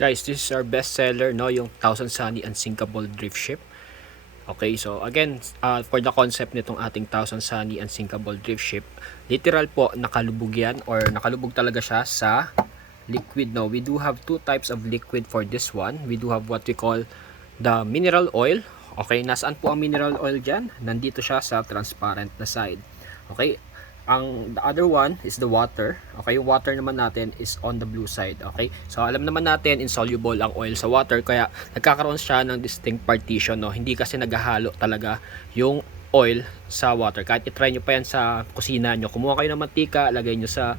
Guys, this is our best seller, no, yung Thousand Sunny Unsinkable Drift Ship. Okay, so again, for the concept nitong ating Thousand Sunny Unsinkable Drift Ship, literal po nakalubog yan or nakalubog talaga siya sa liquid. No, we do have two types of liquid for this one. We do have what we call the mineral oil. Okay, nasaan po ang mineral oil dyan? Nandito siya sa transparent na side. Okay, the other one is the water. Okay, yung water naman natin is on the blue side. Okay, so alam naman natin insoluble ang oil sa water, kaya nagkakaroon siya ng distinct partition, no? Hindi kasi naghahalo talaga yung oil sa water. Kahit i-try nyo pa yan sa kusina nyo, kumuha kayo ng mantika, lagay nyo sa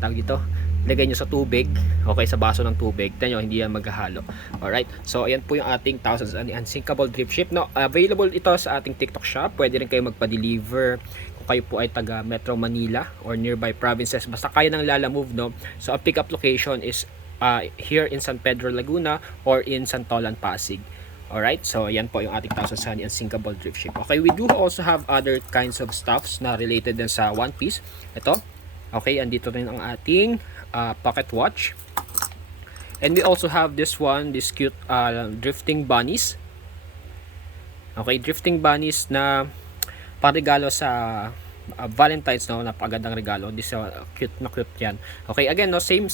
tawag dito, lagay nyo sa tubig, okay, sa baso ng tubig, tanyo hindi yan maghahalo. Alright, so ayan po yung ating Thousand Sunny Unsinkable Drift Ship, no? Available ito sa ating TikTok shop. Pwede rin kayo magpa-deliver kung kayo po ay taga Metro Manila or nearby provinces, basta kaya ng Lalamove, no? So ang pick up location is here in San Pedro, Laguna, or in Santolan, Pasig. Alright, so ayan po yung ating Thousand Sunny Unsinkable Drift Ship. Okay, we do also have other kinds of stuffs na related din sa One Piece. Ito, okay, andito rin ang ating pocket watch, and we also have this one, this cute drifting bunnies. Okay, drifting bunnies na parigalo sa Valentine's, no? Napakagandang regalo. This cute na cute yan. Okay, again, no, same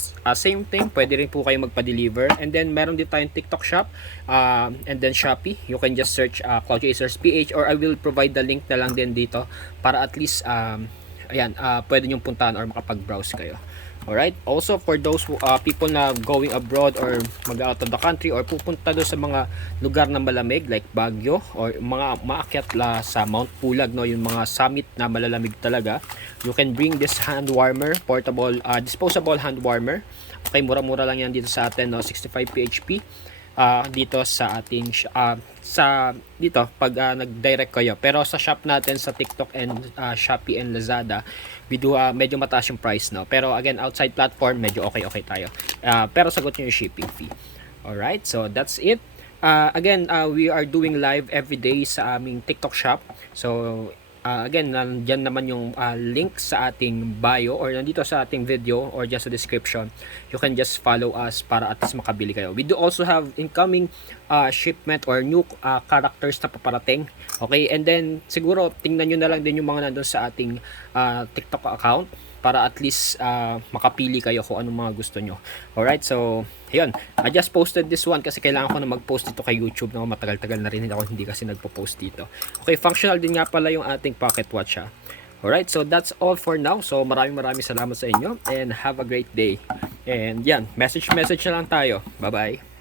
thing, pwede rin po kayo magpa-deliver. And then meron din tayong TikTok shop, and then Shopee. You can just search Cloud Chasers PH, or I will provide the link na lang din dito para at least ayan, pwede nyong puntahan or makapag-browse kayo. Alright, also for those people na going abroad or mag-out of the country or pupunta doon sa mga lugar na malamig like Baguio or mga maakyat sa Mount Pulag, no, yung mga summit na malalamig talaga, you can bring this hand warmer, portable, disposable hand warmer. Okay, mura-mura lang yan dito sa atin, no, 65 PHP. Dito sa ating dito pag nag-direct kayo, pero sa shop natin sa TikTok and Shopee and Lazada, we do medyo mataas yung price, no, pero again outside platform medyo okay tayo, pero sagot nyo yung shipping fee. Alright, so that's it. Again, we are doing live every day sa aming TikTok shop. So again, nandyan naman yung link sa ating bio or nandito sa ating video or just sa description. You can just follow us para at least makabili kayo. We do also have incoming shipment or new characters na paparating. Okay, and then siguro tingnan nyo na lang din yung mga nandun sa ating TikTok account para at least makapili kayo kung anong mga gusto nyo. Alright, so yun, I just posted this one kasi kailangan ko na mag-post dito kay YouTube, na matagal-tagal na rin ako hindi kasi nagpo-post dito. Okay, functional din nga pala yung ating pocket watch, ha. Alright, so that's all for now. So maraming salamat sa inyo and have a great day. And yan, message na lang tayo. Bye-bye.